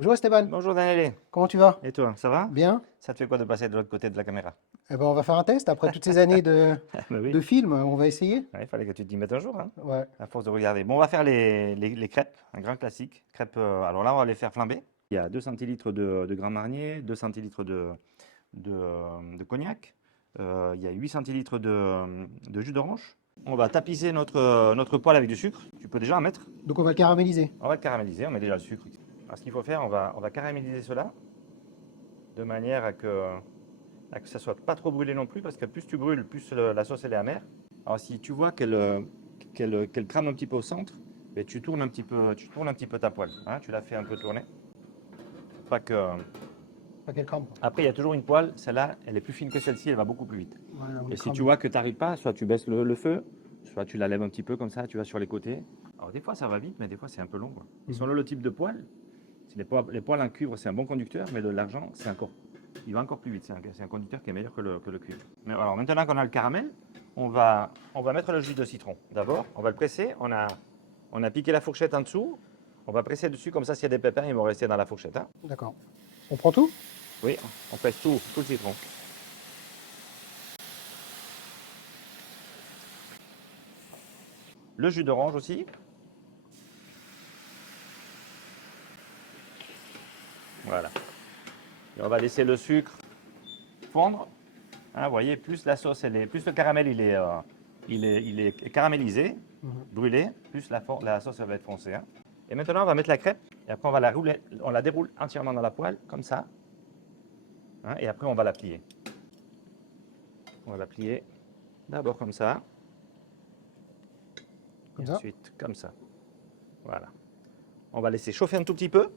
Bonjour Esteban, Bonjour Daniel, comment tu vas? et toi, ça va? Bien? Ça te fait quoi de passer de l'autre côté de la caméra? Eh ben, on va faire un test après toutes ces années Bah oui, de films, on va essayer. il fallait que tu t'y mettes un jour, hein, Ouais, à force de regarder. Bon, on va faire les crêpes, un grand classique. Crêpes, alors là, on va les faire flamber. Il y a 2 centilitres de Grand Marnier, 2 centilitres de cognac, il y a 8 centilitres de jus d'orange. On va tapisser notre poêle avec du sucre. Tu peux déjà en mettre. donc on va le caraméliser. On va le caraméliser, on met déjà le sucre. Alors, ce qu'il faut faire, on va caraméliser cela de manière à que ça soit pas trop brûlé non plus, parce que plus tu brûles, plus la sauce elle est amère. Alors si tu vois qu'elle crame un petit peu au centre, ben, tu tournes un petit peu ta poêle, hein, tu la fais un peu tourner. Pas que... Pas qu'elle crame, quoi. Après, il y a toujours une poêle, celle-là, elle est plus fine que celle-ci, elle va beaucoup plus vite. Ouais, on Et le si crame. tu vois que tu n'arrives pas, soit tu baisses le feu, soit tu la lèves un petit peu comme ça, tu vas sur les côtés. Alors des fois ça va vite, mais des fois c'est un peu long, quoi. Et selon le type de poêle, si les poêles en cuivre c'est un bon conducteur, mais de l'argent il va encore plus vite, c'est un conducteur qui est meilleur que le cuivre. Mais alors maintenant qu'on a le caramel, on va mettre le jus de citron. D'abord, on va le presser, on a piqué la fourchette en dessous, on va presser dessus comme ça s'il y a des pépins, ils vont rester dans la fourchette, hein. D'accord. On prend tout? Oui, on presse tout le citron. Le jus d'orange aussi. Voilà. Et on va laisser le sucre fondre. Hein, vous voyez, plus la sauce, plus le caramel il est caramélisé, brûlé, plus la sauce elle va être foncée, hein. Et maintenant, on va mettre la crêpe et après on va la rouler, on la déroule entièrement dans la poêle, comme ça. Hein, et après, on va la plier. On va la plier d'abord comme ça. Comme Et ça. ensuite, comme ça. Voilà. On va laisser chauffer un tout petit peu.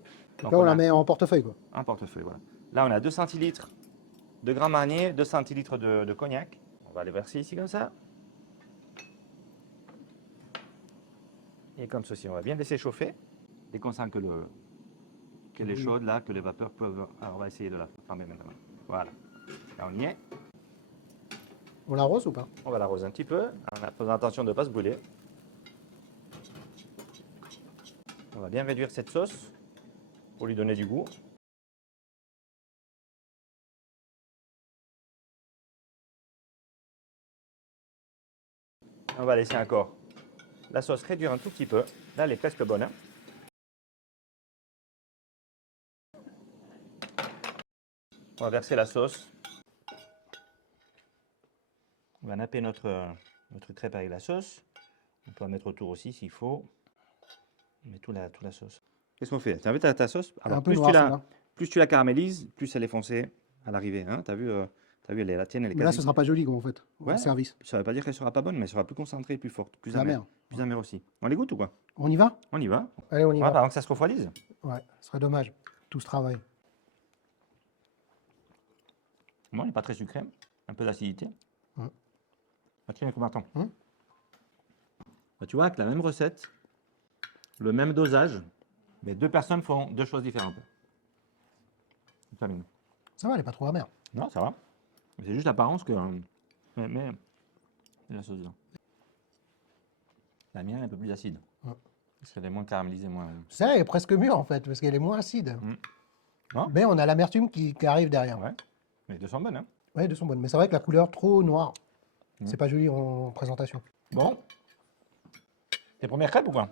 Donc là, on la met en portefeuille, quoi. Un portefeuille, voilà. Là, on a 2 centilitres de Grand Marnier, 2 centilitres de cognac. On va les verser ici comme ça. Et comme ceci, on va bien laisser chauffer. Dès qu'on sent qu'elle est chaude, là, que les vapeurs peuvent... Alors, on va essayer de la fermer maintenant. Voilà. Là, on y est. On l'arrose ou pas? On va l'arroser un petit peu, en faisant attention de ne pas se brûler. On va bien réduire cette sauce pour lui donner du goût. On va laisser encore la sauce réduire un tout petit peu. Là, elle est presque bonne, hein. On va verser la sauce. On va napper notre crêpe avec la sauce. On peut en mettre autour aussi s'il faut. On met toute la sauce. Qu'est-ce qu'on fait? Tu as vu ta sauce? Alors, Un peu noir, celle-là. plus tu la caramélises, plus elle est foncée à l'arrivée, hein. Tu as vu, la tienne, elle est Mais là, quasi... ce sera pas joli, quoi, en fait, Ouais, au service. ça ne veut pas dire qu'elle sera pas bonne, mais elle sera plus concentrée, plus forte, plus Plus amère. amère. Plus amère aussi. On les goûte ou quoi? On y va? On y va. Allez, on y va. Pendant que ça se refroidisse. Ouais, ce serait dommage, tout ce travail. Bon, il n'est pas très sucré. Un peu d'acidité. Hum. Tiens, comment attends. Hum. Bah, tu vois, avec la même recette, le même dosage, mais 2 personnes font 2 choses différentes. Vitamine. Ça va, elle est pas trop amère. Non, ça va. C'est juste l'apparence que... mais il y a la sauce dedans. La mienne est un peu plus acide. Hum. Parce qu'elle est moins caramélisée, moins... Ça, elle est presque mieux, en fait, parce qu'elle est moins acide. Non? Mais on a l'amertume qui arrive derrière. Ouais. Mais les deux sont bonnes, hein. Ouais, de son bonne. Mais c'est vrai que la couleur trop noire, c'est pas joli en présentation. Bon. Tes premières crêpes ou quoi?